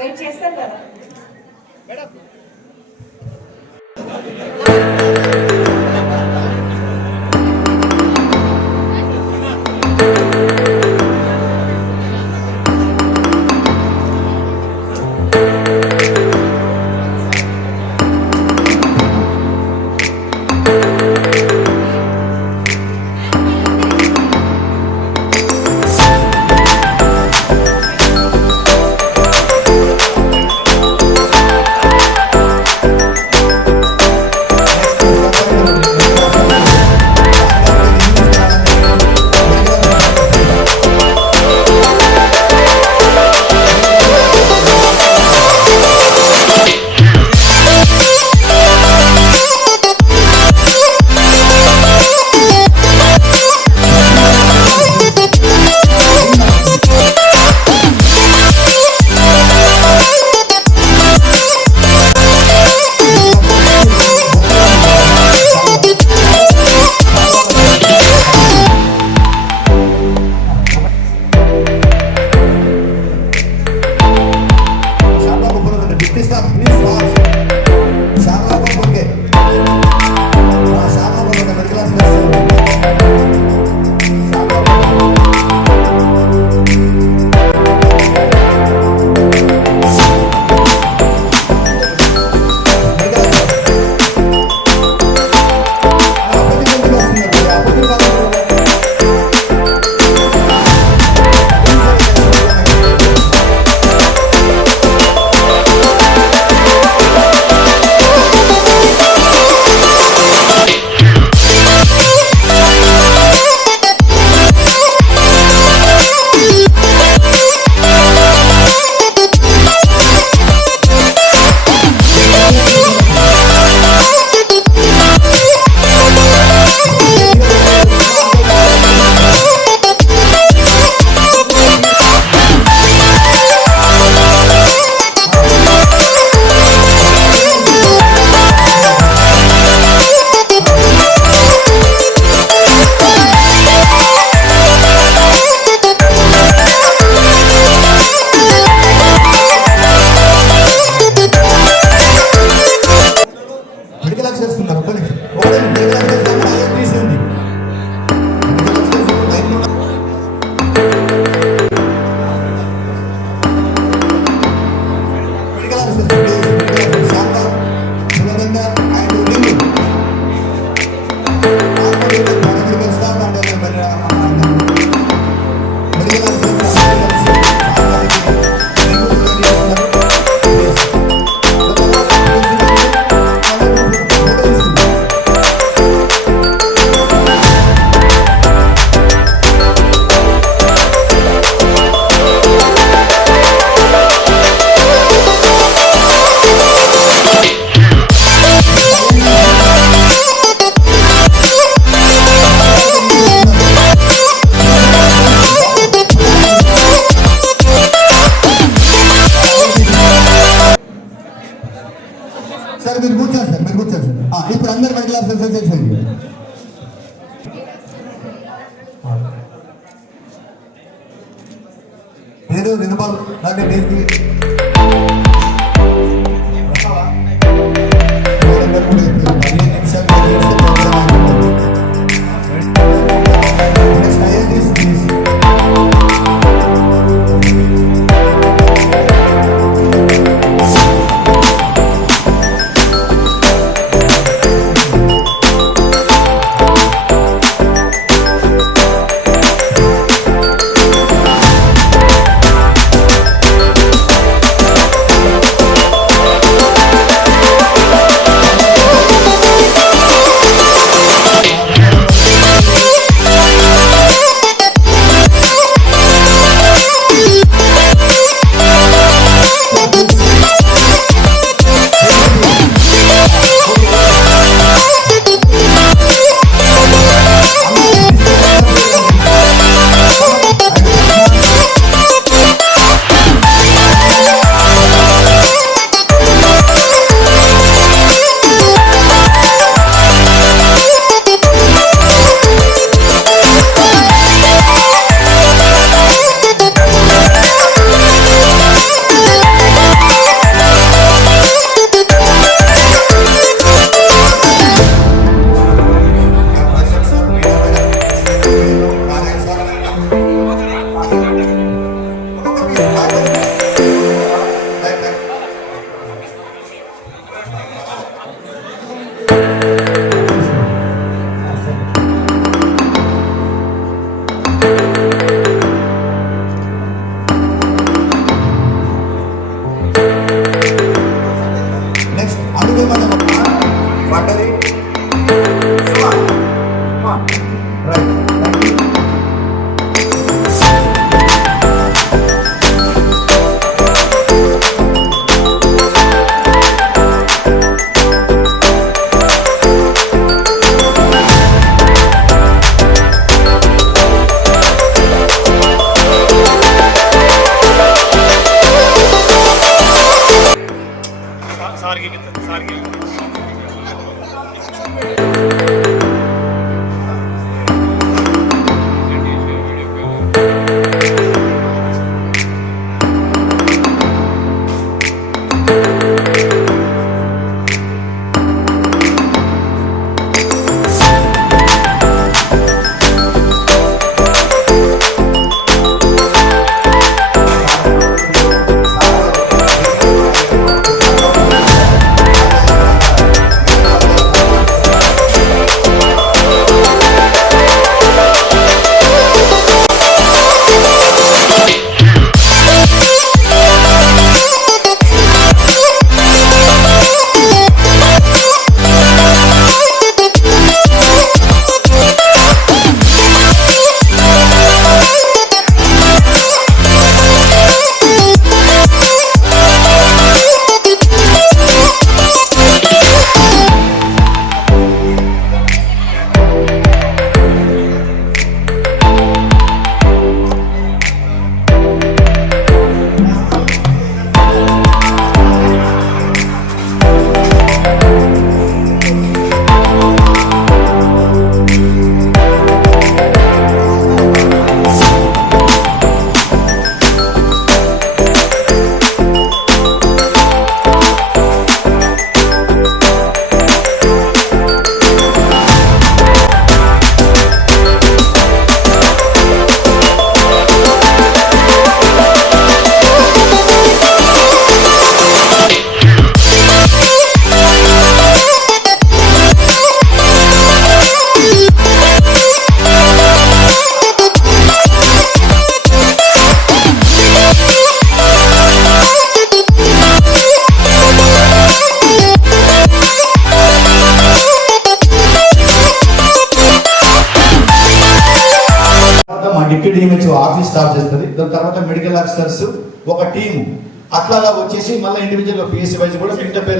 Wait చేస్తాం కదా madam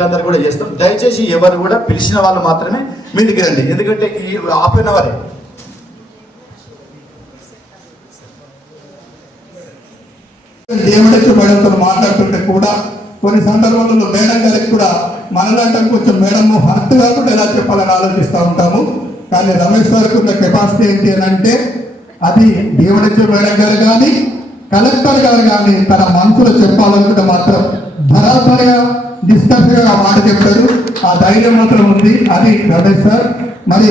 కూడా కూడా చేస్తాం. దయచేసి ఎవరు కూడా పిలిచిన వాళ్ళు మాత్రమే మీదికి రండి. ఎందుకంటే ఈ హాఫ్ అన్ అవరే. దేవుడికి మేడంతో మాట్లాడుతుంటే కూడా కొన్ని సందర్భాలలో మేడం గారికి కూడా మనలాంటి కొంచెం మేడం హర్త్ కాకుండా ఎలా చెప్పాలని ఆలోచిస్తూ ఉంటాము. కానీ రమేష్ గారికి ఉన్న కెపాసిటీ ఏంటి అని అంటే అది దేవుడిచ్చే మేడం గారు కానీ కలెక్టర్ గారు కానీ తన మనసులో చెప్పాలనుకుంటే మాత్రం బరాబరిగా నిష్కర్షగా మాట చెప్తారు. ఆ ధైర్యం మాత్రం ఉంది. అది రమేష్ సార్. మరి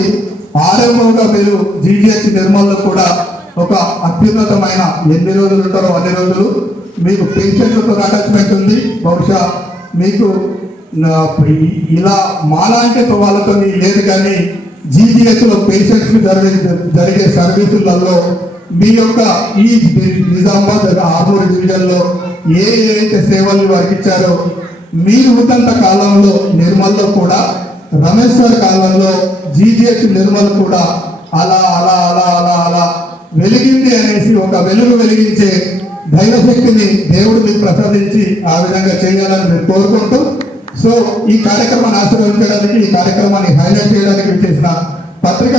ఆరంభంగా మీరు జీజీహెచ్ నిర్మల్లో కూడా ఒక అత్యున్నతమైన ఎన్ని రోజులు ఉంటారో అన్ని రోజులు మీకు పేషెంట్లతో అటాచ్మెంట్ ఉంది. బహుశా మీకు ఇలా మాలాంటి వాళ్ళతో లేదు కానీ జీజీహెచ్లో పేషెంట్స్ జరిగే జరిగే సర్వీసులలో మీ యొక్క ఈ నిజామాబాద్ ఆర్మూర్ డివిజన్లో ఏ ఏ అయితే సేవలు వారికి ఇచ్చారో మీరు ఉన్నంత కాలంలో నిర్మల్లో కూడా రమేశ్వర్ కాలంలో జీజీహెచ్ నిర్మల్ కూడా అలా అలా అలా అలా అలా వెలిగింది అనేసి ఒక వెలుగు వెలిగించే ధైర్యశక్తిని దేవుడు మీకు ప్రసాదించి ఆ విధంగా చేయాలని మీరు కోరుకుంటూ సో ఈ కార్యక్రమాన్ని ఆశీర్వదించడానికి ఈ కార్యక్రమాన్ని హైలైట్ చేయడానికి చేసిన పత్రిక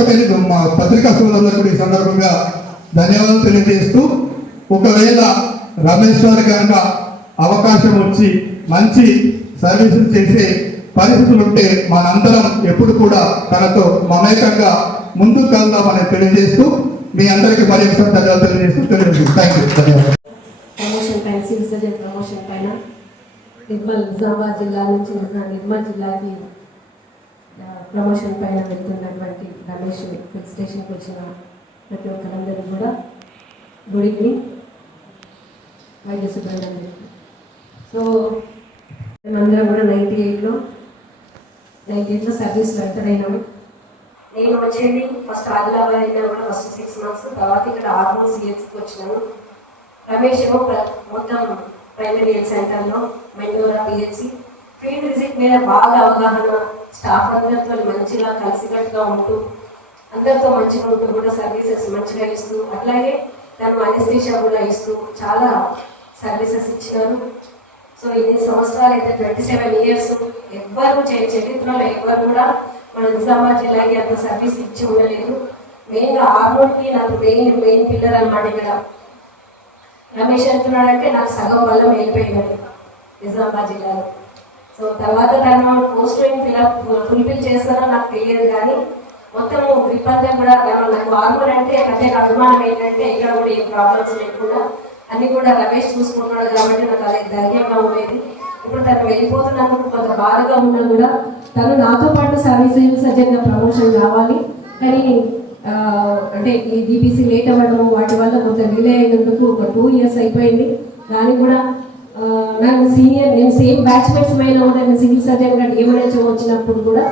మా పత్రికా సోదరులకు ఈ సందర్భంగా ధన్యవాదాలు తెలియజేస్తూ ఒకవేళ రమేష్ గారు కనుక అవకాశం వచ్చి మంచి సర్వీసులు చేసే పరిస్థితులు ఉంటే మనందరం ఎప్పుడు కూడా తనతో మమేకంగా ముందుకు వెళ్దామని తెలియజేస్తూ మీ అందరికీ మరి ఒకసారి ధన్యవాదాలు తెలియజేస్తూ తెలియజేస్తూ థ్యాంక్ యూ ధన్యవాదాలు ప్రమోషన్ పైన ప్రమోషన్ పైన నిర్మల్ నిజామాబాద్ జిల్లా నుంచి నిర్మల్ జిల్లాకి ప్రమోషన్ పైన వెళ్తున్నటువంటి రమేష్ ఫిల్ స్టేషన్కి వచ్చిన ప్రతి ఒక్కరందరూ కూడా గుడ్ ఈవినింగ్. వైద్య సుబ్రహ్మణ్యం సో మేమందరం కూడా నైంటీ ఎయిట్లో నైంటీ ఎయిట్లో సర్వీస్ ఎంటర్ అయినాము నేను వచ్చేది ఫస్ట్ ఆదిలాబాద్ అయినా కూడా ఫస్ట్ సిక్స్ మంత్స్ తర్వాత ఇక్కడ ఆర్మూర్ సిఎస్కి వచ్చినాను. రమేష్ ఏమో మొత్తం ప్రైమరీ హెల్త్ సెంటర్లో మెండోరా పిహెచ్సి ఫీల్డ్ విజిట్ మీద బాగా అవగాహన స్టాఫ్ అందరితో మంచిగా కలిసికట్టుగా ఉంటూ అందరితో మంచిగా ఉంటూ కూడా సర్వీసెస్ మంచిగా ఇస్తూ అట్లాగే తను అనెస్థీషియా కూడా ఇస్తూ చాలా సర్వీసెస్ ఇచ్చినారు. సో ఇన్ని సంవత్సరాలు అయితే ట్వంటీ సెవెన్ ఇయర్స్ ఎవ్వరు చే- చరిత్రలో ఎవ్వరు కూడా మన నిజామాబాద్ జిల్లాకి అంత సర్వీస్ ఇచ్చి ఉండలేదు. మెయిన్గా ఆర్మూర్కి నాకు మెయిన్ మెయిన్ పిల్లర్ అనమాట ఇక్కడ. రమేష్ అంటున్నాడంటే నాకు సగం వల్ల వెళ్ళిపోయినది నిజామాబాద్ జిల్లాలో. సో తర్వాత తను పోస్ట్ ఫిల్అప్ ఫుల్ఫిల్ చేస్తారో నాకు తెలియదు కానీ మొత్తం గ్రిప్ అంతా కూడా నాకు ఆర్మర్ అంటే అంటే అభిమానం ఏంటంటే ఇక్కడ కూడా ఏ ప్రాబ్లమ్స్ లేకుండా అన్ని కూడా రమేష్ చూసుకుంటున్నాడు కాబట్టి నాకు అది ధైర్యంగా ఉండేది. ఇప్పుడు తను వెళ్ళిపోతున్నందుకు కొంత బాధగా ఉన్నా కూడా తను నాతో పాటు సర్వీస్ సర్జన్గా ప్రమోషన్ కావాలి. కానీ అంటే ఈ డిపిసి లేట్ అవ్వడము వాటి వల్ల కొంత డిలే అయినందుకు ఒక టూ ఇయర్స్ అయిపోయింది. దానికి కూడా నాకు సీనియర్ నేను సేమ్ బ్యాచ్మేట్స్ పైన కూడా నేను సివిల్ సర్జన్గా ఏమైనా వచ్చినప్పుడు కూడా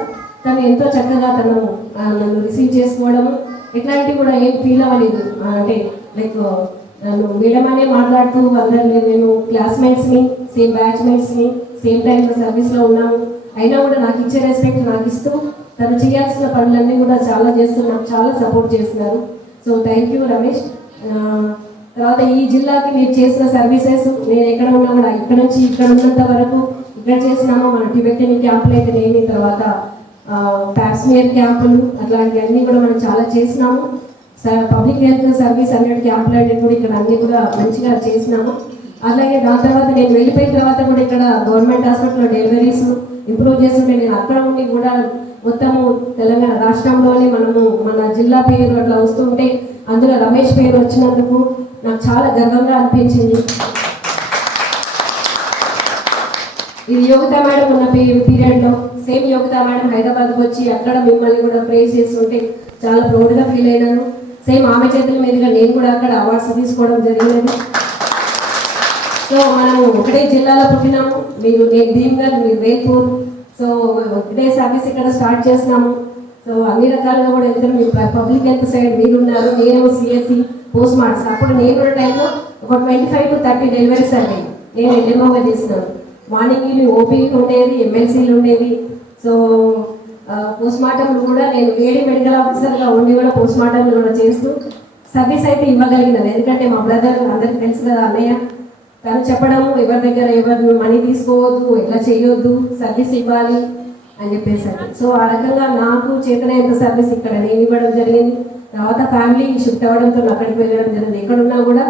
తను ఎంతో చక్కగా తను నన్ను రిసీవ్ చేసుకోవడము. ఎట్లాంటివి కూడా ఏం ఫీల్ అవ్వలేదు. అంటే లైక్ నన్ను వీళ్ళమనే మాట్లాడుతూ అందరినీ నేను క్లాస్మేట్స్ని సేమ్ బ్యాచ్మేట్స్ని సేమ్ టైంలో సర్వీస్లో ఉన్నాము. అయినా కూడా నాకు ఇచ్చే రెస్పెక్ట్ నాకు ఇస్తూ తను చేయాల్సిన పనులన్నీ కూడా చాలా చేస్తున్నాం చాలా సపోర్ట్ చేస్తున్నారు. సో థ్యాంక్ యూ రమేష్ తర్వాత ఈ జిల్లాకి మీరు చేసిన సర్వీసెస్ నేను ఎక్కడ ఉన్నా కూడా ఇక్కడ నుంచి ఇక్కడ ఉన్నంత వరకు ఇక్కడ చేసినాము మన టిబెటన్ క్యాంపులు అయితే నేను తర్వాత ప్యాప్స్మియర్ క్యాంపులు అట్లాంటివన్నీ కూడా మనం చాలా చేసినాము పబ్లిక్ హెల్త్ సర్వీస్ అన్నిటికీ క్యాంపులు కూడా ఇక్కడ అన్ని కూడా మంచిగా చేసినాము. అలాగే దాని తర్వాత నేను వెళ్ళిపోయిన తర్వాత కూడా ఇక్కడ గవర్నమెంట్ హాస్పిటల్లో డెలివరీస్ ఇంప్రూవ్ చేస్తుంటే నేను అక్కడ ఉండి కూడా మొత్తము తెలంగాణ రాష్ట్రంలోనే మనము మన జిల్లా పేరు అట్లా వస్తుంటే అందులో రమేష్ పేరు వచ్చినందుకు నాకు చాలా గర్వంగా అనిపించింది. ఇది యోగిత మేడం ఉన్న పీరియడ్లో సేమ్ యోగిత మేడం హైదరాబాద్కి వచ్చి అక్కడ మిమ్మల్ని కూడా ప్రేస్ చేస్తుంటే చాలా ప్రౌడ్గా ఫీల్ అయినాను. సేమ్ ఆమె చేతుల మీదుగా నేను కూడా అక్కడ అవార్డ్స్ తీసుకోవడం జరిగినది. సో మనం ఒకటే జిల్లాలో పుట్టినాము. మీరు నేను భీమ్గర్ మీరు రేపూర్. సో ఒకటే సర్వీస్ ఇక్కడ స్టార్ట్ చేసినాము. సో అన్ని రకాలుగా కూడా వెళ్తారు మీరు పబ్లిక్ హెల్త్ సైడ్ మీరు నేను సిఎస్సి పోస్ట్ మార్ట్స్ అప్పుడు నేను కూడా టైంలో ఒక twenty five to thirty deliveries అయ్యాయి నేను ఎల్ఎంఓగా చేసినాను. మార్నింగ్ ఓపీ ఉండేది ఎమ్మెల్సీలు ఉండేది సో పోస్ట్ మార్టం కూడా నేను లేడీ మెడికల్ ఆఫీసర్గా ఉండి కూడా పోస్ట్ మార్టం కూడా చేస్తూ సర్వీస్ అయితే ఇవ్వగలిగినాను. ఎందుకంటే మా బ్రదర్ అందరికి తెలుసు కదా అన్నయ్య. తను చెప్పడం ఎవరి దగ్గర ఎవరు మనీ తీసుకోవద్దు ఎట్లా చేయొద్దు సర్వీస్ ఇవ్వాలి అని చెప్పేసారు సో ఆ రకంగా నాకు చేతనైన సర్వీస్ ఇక్కడ నేను ఇవ్వడం జరిగింది. తర్వాత ఫ్యామిలీ షిఫ్ట్ అవ్వడంతో అక్కడికి వెళ్ళడం జరిగింది. ఎక్కడున్నా కూడా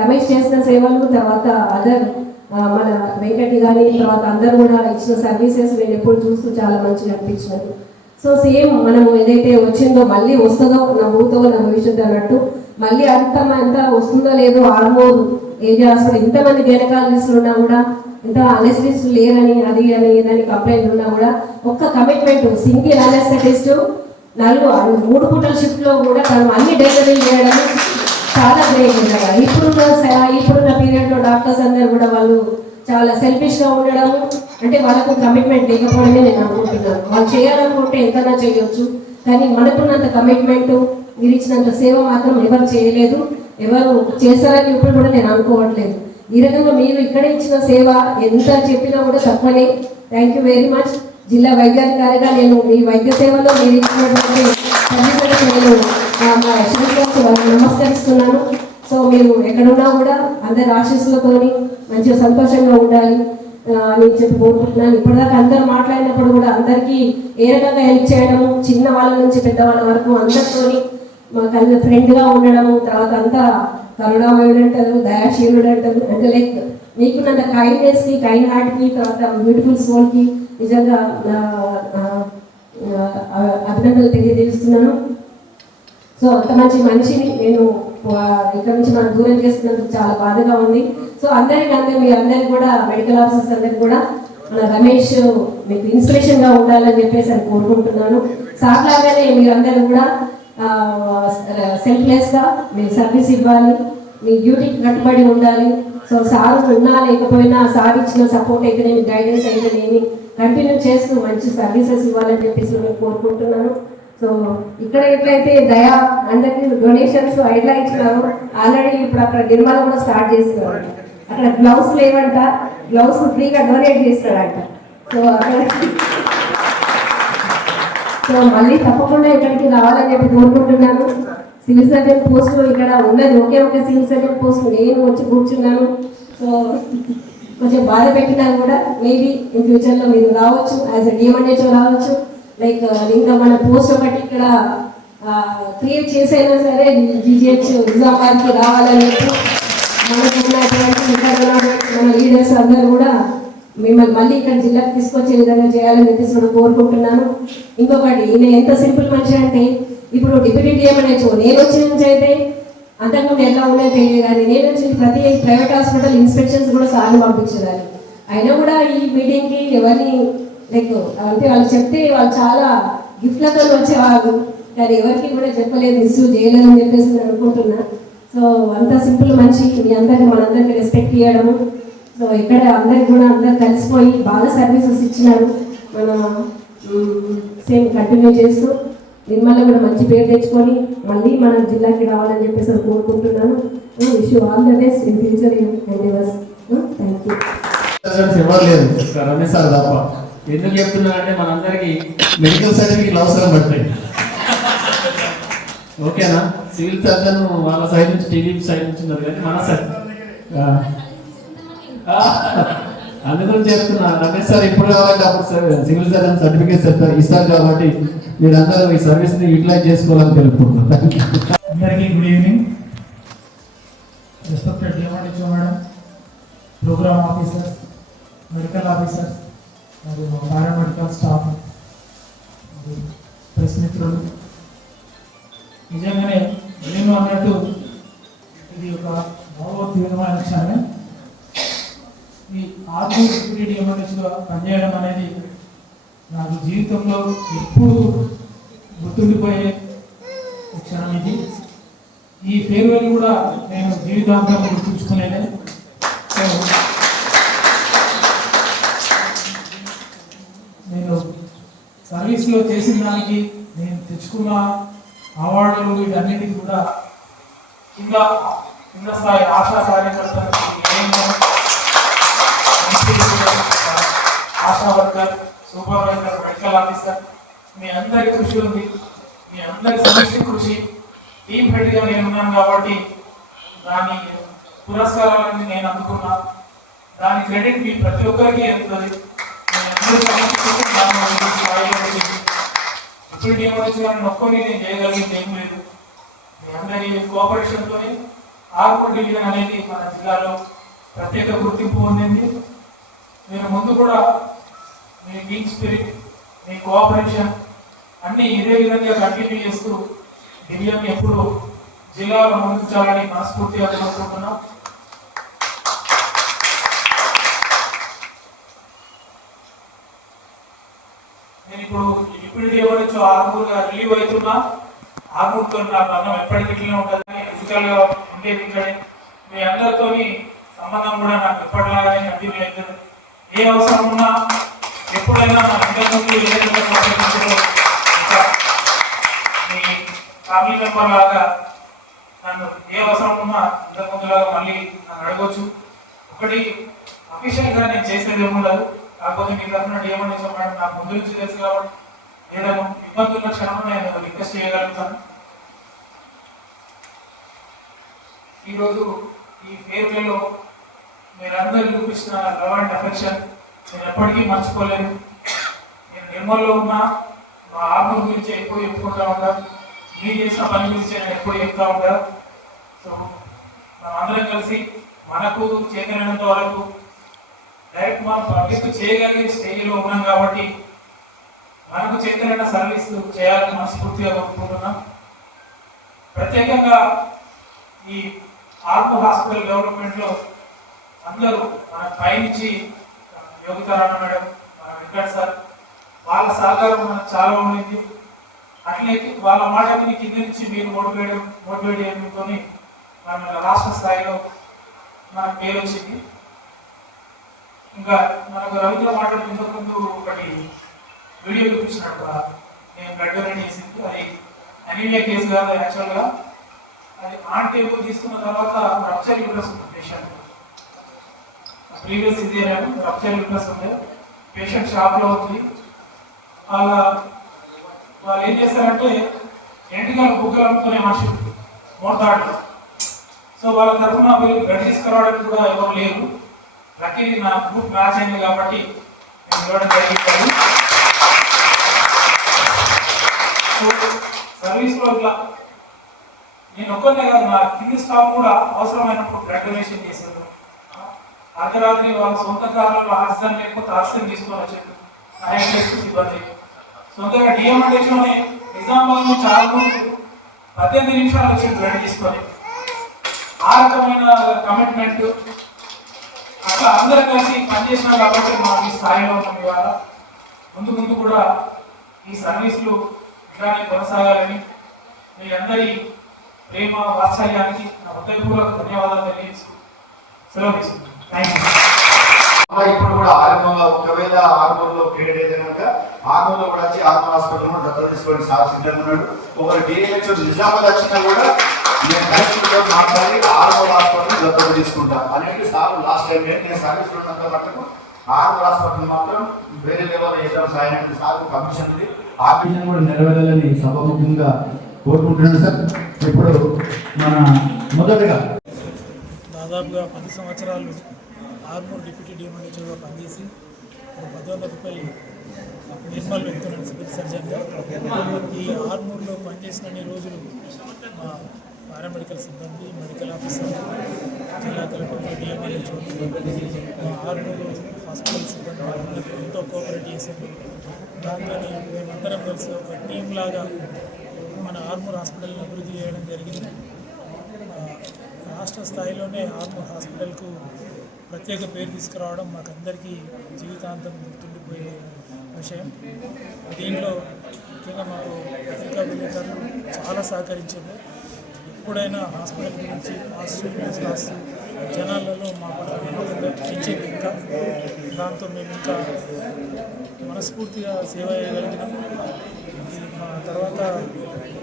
రమేష్ చేసిన సేవలు తర్వాత అదర్ మన వెంకటి కానీ తర్వాత అందరు కూడా ఇచ్చిన సర్వీసెస్ నేను ఎప్పుడు చూస్తూ చాలా మంచిగా అనిపించినాను సో సేమ్ మనము ఏదైతే వచ్చిందో మళ్ళీ వస్తుందో నా భూతో నా భవిష్యత్తు అన్నట్టు మళ్ళీ అంత ఎంత వస్తుందో లేదో ఆల్మోర్ ఏరియా హాస్పిటల్ ఇంతమంది గైనకాలజిస్టులు ఉన్నా కూడా ఇంత అనెస్టిస్ట్ లేరని అది అని ఏదని కంప్లైంట్ ఉన్నా కూడా ఒక్క కమిట్మెంట్ సింగిల్ అనెస్థెటిస్ట్ నలుగు మూడు పూటల షిఫ్ట్లో కూడా తను అన్ని డెలివరీ చేయడం చాలా గ్రేట్ ఉండగా ఇప్పుడున్న స- ఇప్పుడున్న పీరియడ్లో డాక్టర్స్ అందరు కూడా వాళ్ళు చాలా సెల్ఫిష్గా ఉండడం అంటే వాళ్ళకు కమిట్మెంట్ లేకపోవడమే నేను అనుకుంటున్నాను. వాళ్ళు చేయాలనుకుంటే ఎంతైనా చేయొచ్చు కానీ మనకున్నంత కమిట్మెంట్ మీరు ఇచ్చినంత సేవ మాత్రం ఎవరు చేయలేదు ఎవరు చేస్తారని ఇప్పుడు కూడా నేను అనుకోవట్లేదు. ఈ రకంగా మీరు ఇక్కడ ఇచ్చిన సేవ ఎంత చెప్పినా కూడా తక్కువనే థ్యాంక్ యూ వెరీ మచ్ జిల్లా వైద్యాధికారిగా నేను మీ వైద్య సేవలో మీరు ఇచ్చినటువంటి నేను మా నమస్కరిస్తున్నాను. సో మీరు ఎక్కడున్నా కూడా అందరి ఆశీస్సులతోని మంచిగా సంతోషంగా ఉండాలి. అని చెప్పి కోరుకుంటున్నాను. ఇప్పటిదాకా అందరు మాట్లాడినప్పుడు కూడా అందరికీ ఏ రకంగా హెల్ప్ చేయడము చిన్న వాళ్ళ నుంచి పెద్దవాళ్ళ వరకు అందరితోని మాకు అందరు ఫ్రెండ్గా ఉండడము తర్వాత అంతా కరుణామయుడు అంటారు దయాశీలుడు అంటారు. అంటే లైక్ మీకున్నంత కైండ్నెస్కి కైండ్ హార్ట్కి తర్వాత బ్యూటిఫుల్ సోల్కి నిజంగా నా అభినందనలు తెలియజేస్తున్నాను. సో అంత మంచి మనిషిని నేను ఇక్కడ నుంచి మనం దూరం చేస్తున్నందుకు చాలా బాధగా ఉంది. సో అందరికీ అందరూ మీ అందరికి కూడా మెడికల్ ఆఫీసర్స్ అందరికి కూడా మన రమేష్ మీకు ఇన్స్పిరేషన్గా ఉండాలని చెప్పేసి అని కోరుకుంటున్నాను. సార్ లాగానే మీరందరూ కూడా సెల్ఫ్లెస్గా మీరు సర్వీస్ ఇవ్వాలి మీ డ్యూటీకి కట్టుబడి ఉండాలి. సో సార్ ఉన్నా లేకపోయినా సార్ ఇచ్చిన సపోర్ట్ అయితేనేమి గైడెన్స్ అయితేనేమి కంటిన్యూ చేస్తూ మంచి సర్వీసెస్ ఇవ్వాలని చెప్పేసి నేను కోరుకుంటున్నాను. సో ఇక్కడ ఎట్లయితే దయా అందరికి డొనేషన్స్ ఎట్లా ఇచ్చినారు ఆల్రెడీ ఇప్పుడు అక్కడ నిర్మల కూడా స్టార్ట్ చేస్తున్నారు. అక్కడ గ్లౌస్ లేవంట గ్లౌస్ ఫ్రీగా డొనేట్ చేస్తారంట. సో అక్కడ సో మళ్ళీ తప్పకుండా ఇక్కడికి రావాలని చెప్పి కోరుకుంటున్నాను. సివిల్ సర్జన్ పోస్ట్ ఇక్కడ ఉన్నది ఒకే ఒక సివిల్ సర్జన్ పోస్ట్ నేను వచ్చి కూర్చున్నాను. సో కొంచెం బాధ పెట్టినా కూడా మేబీ ఇన్ ఫ్యూచర్లో మీరు రావచ్చు యాజ్ అ డిఎంఎన్హెచ్ఓ రావచ్చు. లైక్ uh, ఇంకా మన పోస్ట్ ఒకటి ఇక్కడ క్రియేట్ చేసైనా సరే జిజిహెచ్ నిజామాబాద్కి రావాలని మనకు ఉన్నటువంటి మన లీడర్స్ అందరూ కూడా మిమ్మల్ని మళ్ళీ ఇక్కడ జిల్లాకు తీసుకొచ్చే విధంగా చేయాలని చెప్పేసి మనం కోరుకుంటున్నాను. ఇంకొకటి నేను ఎంత సింపుల్ మనిషి అంటే ఇప్పుడు డిప్యూటీ డిఎంఎన్హెచ్ఓ నేను వచ్చిన నుంచి అయితే అంతకుముందు ఎలా ఉన్నాయో తెలియదు కానీ నేను వచ్చిన ప్రతి ప్రైవేట్ హాస్పిటల్ ఇన్స్పెక్షన్స్ కూడా సార్లు పంపించేదాన్ని. అయినా కూడా ఈ మీటింగ్కి ఎవరిని లైక్ అంటే వాళ్ళు చెప్తే వాళ్ళు చాలా గిఫ్ట్లతో వచ్చేవాళ్ళు. కానీ ఎవరికి కూడా చెప్పలేదు ఇష్యూ చేయలేదు అని చెప్పేసి నేను అనుకుంటున్నా. సో అంత సింపుల్ మంచి మీ అందరికీ మనందరికి రెస్పెక్ట్ ఇవ్వడము సో ఇక్కడ అందరికి కూడా అందరు కలిసిపోయి బాగా సర్వీసెస్ ఇచ్చినారు. మన సేమ్ కంటిన్యూ చేస్తూ నిర్మల కూడా మంచి పేరు తెచ్చుకొని మళ్ళీ మన జిల్లాకి రావాలని చెప్పేసి కోరుకుంటున్నాను. Wish all the best in future thank you ఎందుకు ఎవరు అంటే రమేష్ ఎందుకు చెప్తున్నానంటే మనందరికి మెడికల్ సర్టిఫికేట్ అవసరం పడతాయి. ఓకేనా? సివిల్ సర్జన్ వాళ్ళ సైడ్ నుంచి టీవీ సైడ్ నుంచి ఉన్నారు కానీ మన సైడ్. అందుకని చెప్తున్నా రమేష్ సార్ ఇప్పుడు కాబట్టి అప్పుడు సార్ సివిల్ సర్జన్ సర్టిఫికేట్ ఇస్తారు కాబట్టి మీరందరూ ఈ సర్వీస్ని యూటిలైజ్ చేసుకోవాలని తెలుపుకుంటున్నాను అందరికీ good evening respected DMHO madam programme officers medical officers మరియు పారామెడికల్ స్టాఫ్. మరియు ప్రెస్ మిత్రులు నిజంగానే నేను అన్నట్టు ఇది ఒక భావోద్వేగమైన క్షణమే ఈ ఆర్మీ సెక్యూరిటీ ఎమర్జెన్సీగా పనిచేయడం అనేది నాకు జీవితంలో ఎప్పుడు గుర్తుండిపోయే క్షణం ఇది. ఈ ఫేర్వెల్ కూడా నేను జీవితాంతం గుర్తుంచుకునేదే సో నేను సర్వీస్లో చేసిన దానికి నేను తెచ్చుకున్న అవార్డులు వీటన్నిటికి కూడా కింద కింద స్థాయి ఆశా కార్యకర్త Asha worker supervisor medical officer మీ అందరి కృషి ఉంది. మీ అందరి సమస్య కృషి టీం హెడ్గా నేను ఉన్నాను కాబట్టి దాని పురస్కారాలన్నీ నేను అందుకున్నా. దాని క్రెడిట్ మీ ప్రతి ఒక్కరికి వెళ్తుంది ఇప్పుడు ఏమొచ్చి కానీ ఒక్కరిని నేను చేయగలిగింది ఏం లేదు మీ అందరి కోఆపరేషన్తోని ఆర్మూర్ డివిజన్ అనేది మన జిల్లాలో ప్రత్యేక గుర్తింపు పొందింది. నేను ముందు కూడా మీ టీమ్ స్పిరిట్ మీ కోఆపరేషన్ అన్నీ ఇదే విధంగా కంటిన్యూ చేస్తూ డివిజన్ ఎప్పుడు జిల్లాలో ముందుంచాలని మనస్ఫూర్తిగా కోరుకుంటున్నాం. ఇప్పుడు ఇప్పుడు నుంచి ఆర్మూర్గా రిలీవ్ అవుతున్నా ఆర్మూర్తో నా బంధం ఎప్పటికీ ఇట్లా ఉంటుంది ఫిజికల్గా ఉండేది ఇక్కడ మీ అందరితో సంబంధం కూడా నాకు ఎప్పటిలాగానే కంటిన్యూ అవుతుంది ఏ అవసరం ఉన్నా ఎప్పుడైనా నా ఇంతకుముందు ఏ విధంగా ఇంకా మీ ఫ్యామిలీ మెంబర్ లాగా నన్ను ఏ అవసరం ఉన్నా ఇంతకుముందులాగా మళ్ళీ నన్ను అడగవచ్చు ఒకటి అఫీషియల్గా నేను చేసేది ఏముండదు. కాకపోతే మీ తరఫున ఏమని మేడం నాకు ముందు నుంచి తెలుసు కాబట్టి నేను ఇబ్బంది ఉన్న క్షణం నేను రిక్వెస్ట్ చేయగలుగుతాను. ఈరోజు ఈ పేర్లలో మీరందరూ చూపించిన లవ్ అండ్ అఫెక్షన్ నేను ఎప్పటికీ మర్చిపోలేను. నేను నిర్మల్లో ఉన్న మా ఆత్మ గురించి ఎక్కువ చెప్పుకుంటా ఉంటా. మీరు చేసిన పని గురించి నేను ఎక్కువ చెప్తా ఉంటా. సో మనం అందరం కలిసి మనకు చేతనైనంత వరకు డైరెక్ట్ మనం పబ్లిక్ చేయగలిగే స్టేజ్లో ఉన్నాం కాబట్టి మనకు చేతనైన సర్వీస్ చేయాలని మనస్ఫూర్తిగా కోరుకుంటున్నాం. ప్రత్యేకంగా ఈ ఆర్మో హాస్పిటల్ డెవలప్మెంట్లో అందరూ మన పైనుంచి యోగితారాణ మేడం మన వెంకట్ సార్ వాళ్ళ సహకారం మనకు చాలా ఉండింది. అట్లే వాళ్ళ మాట కింద నుంచి మీరు మోటివేట్ మోటివేట్ చేయడంతో మన రాష్ట్ర స్థాయిలో మన పేరు వచ్చింది ఇంకా మనకు రవితో మాట్లాడుతున్న ముందు ఒకటి వీడియో చూపించినాడు కూడా నేను బ్లడ్ డొనేట్ చేసింది. అది అనీమియా కేసు కాదు యాక్చువల్గా అది ఆన్ టేబుల్ తీసుకున్న తర్వాత రప్చర్ యూట్రస్ ఉంది పేషెంట్ ప్రీవియస్ ఇది రప్చర్ యూట్రస్ ఉంది. పేషెంట్ షాప్లో ఉంది. వాళ్ళ వాళ్ళు ఏం చేస్తారంటే ఎంటికలు బుగ్గలు అమ్ముకునే మనుషులు మోతాడు సో వాళ్ళ తరఫున వీళ్ళు బ్లడ్ తీసుకురావడానికి కూడా ఎవరు లేరు. లక్కీ నా గ్రూప్ మ్యాచ్ అయింది కాబట్టి నేను ఇవ్వడం జరిగింది. సో సర్వీస్లో ఇట్లా నేను ఒక్కనే కాదు నా కింది స్టాఫ్ కూడా అవసరమైనప్పుడు బ్లడ్ డొనేషన్ చేశారు. అర్ధరాత్రి వాళ్ళ సొంత కాలంలో ఆక్సిజన్ లేకపోతే ఆక్సిజన్ తీసుకొని వచ్చారు. సహాయం చేస్తూ సిబ్బంది. సొంతగా డిఎంఎంటేషన్లోనే నిజామాబాద్ నుంచి ఆరుగురు పద్దెనిమిది నిమిషాలు వచ్చి బ్లడ్ తీసుకొని ఆ రకమైన కమిట్మెంట్ అట్లా అందరూ కలిసి పనిచేసినాం కాబట్టి మనం ఈ స్థాయిలో ఉన్నాం ఇవాళ. ముందు ముందు కూడా ఈ సర్వీసులు ఇట్లానే కొనసాగాలని మీరందరి ప్రేమ వాత్సల్యానికి నా హృదయపూర్వక ధన్యవాదాలు తెలియజేస్తూ సెలవు తీసుకుంటాను థ్యాంక్ యూ ఇప్పుడు కూడా ఆరంభంగా ఒకవేళ ఆర్మూర్లో క్రియేట్ అయితే కనుక ఆర్మూర్లో కూడా వచ్చి ఆర్మూర్ హాస్పిటల్ కూడా దత్తత తీసుకోవడానికి సార్ సిద్ధంగా ఉన్నాడు. ఒకరు డీఎల్హెచ్ నిజామాబాద్ వచ్చినా కూడా నేను కలెక్టర్తో మాట్లాడి ఆరవ హాస్పిటల్ దత్తత తీసుకుంటా అనేది సార్ లాస్ట్ టైం నేను సర్వీస్ ఉన్నంత మటుకు ఆరవ హాస్పిటల్ మాత్రం వేరే లెవెల్ ఏదో సాయం సార్ కమిషన్ ఉంది ఆ కమిషన్ కూడా నెరవేరాలని సభముఖంగా కోరుకుంటున్నాను సార్. ఇప్పుడు మన మొదటగా దాదాపుగా పది సంవత్సరాలు ఆర్మూర్ డిప్యూటీ డిఎంహెచ్ఓగా పనిచేసి ఒక పదోన్నతిపై నిర్మల్ వెళ్తున్నాను సివిల్ సర్జన్గా ఈ ఆర్మూర్లో పనిచేసిన రోజులు మా పారామెడికల్ సిబ్బంది మెడికల్ ఆఫీసర్ జిల్లా కలెక్టర్ డిఎంఎల్ మా ఆర్మూర్ హాస్పిటల్ సిబ్బంది వాళ్ళందరూ ఎంతో కోఆపరేట్ చేశారు. దాంతో మేమందరం కలిసి ఒక టీం లాగా మన ఆర్మూర్ హాస్పిటల్ని అభివృద్ధి చేయడం జరిగింది. రాష్ట్ర స్థాయిలోనే ఆర్మూర్ హాస్పిటల్కు ప్రత్యేక పేరు తీసుకురావడం మాకందరికీ జీవితాంతం గుర్తుండిపోయే విషయం. దీంట్లో ముఖ్యంగా మాకు పత్రికా విలేకరులు చాలా సహకరించారు. ఎప్పుడైనా హాస్పిటల్ గురించి పాజిటివ్ రాస్తూ జనాలలో మా పట్ల నమ్మకంగా పెంచింది ఇంకా. దాంతో మేము ఇంకా మనస్ఫూర్తిగా సేవ చేయగలిగినాం. మా తర్వాత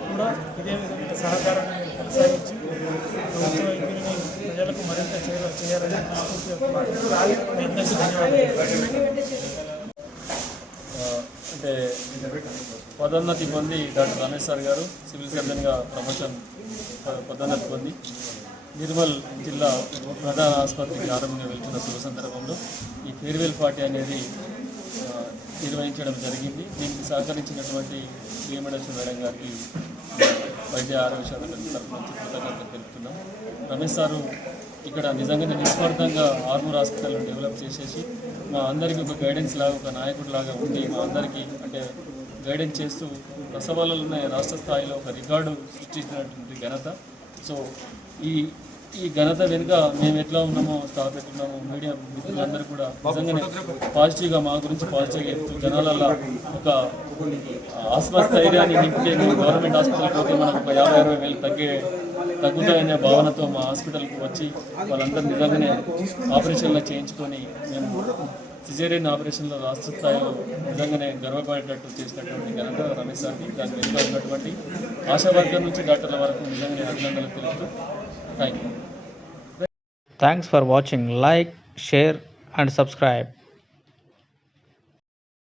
కూడా ఇదే విధమైన సహకారాన్ని కొనసాగించి ప్రభుత్వ వైద్యులని ప్రజలకు మరింత చేయాలని మనస్ఫూర్తిగా ధన్యవాదాలు. అంటే పదోన్నతి పొంది డాక్టర్ రమేష్ సార్ గారు సివిల్ సర్జన్గా ప్రమోషన్ పదోన్నతి పొంది నిర్మల్ జిల్లా ప్రధాన ఆసుపత్రికి ఆరంభంగా వెళ్తున్న శుభ సందర్భంలో ఈ ఫేర్వెల్ పార్టీ అనేది నిర్వహించడం జరిగింది. దీనికి సహకరించినటువంటి డిఎంఎడ్ఎస్ మేడం గారికి వైద్య ఆరోగ్య శాఖ కృతజ్ఞతలు తెలుపుతున్నాం. రమేష్ సారు ఇక్కడ నిజంగానే నిస్వార్థంగా ఆర్మూర్ హాస్పిటల్ డెవలప్ చేసేసి మా అందరికీ ఒక గైడెన్స్ లాగా ఒక నాయకుడు లాగా ఉండి మా అందరికీ అంటే గైడెన్స్ చేస్తూ ప్రసవాలలోనే రాష్ట్ర స్థాయిలో ఒక రికార్డు సృష్టించినటువంటి ఘనత. సో ఈ ఈ ఘనత వెనుక మేము ఎట్లా ఉన్నామో స్థాపెట్టున్నాము మీడియా మిత్రులందరూ కూడా నిజంగానే పాజిటివ్గా మా గురించి పాజిటివ్గా చెప్తూ జనాలల్ల ఒక ఆసుపత్రి నింపితే మేము గవర్నమెంట్ హాస్పిటల్కి పోతే మనకు ఒక యాభై అరవై వేలు తగ్గే తగ్గుతాయనే భావనతో మా హాస్పిటల్కి వచ్చి వాళ్ళందరూ నిజంగానే ఆపరేషన్లు చేయించుకొని మేము సిజేరియన్ ఆపరేషన్లో రాష్ట్ర స్థాయిలో నిజంగానే గర్వపడేటట్టు చేసినటువంటి ఘనత రమేష్ సార్కి దాని వెనుక ఉన్నటువంటి ఆశా వర్గం నుంచి డాక్టర్ల వరకు నిజంగానే అభినందనలు తెలుపుతూ thank you thanks for watching like share and subscribe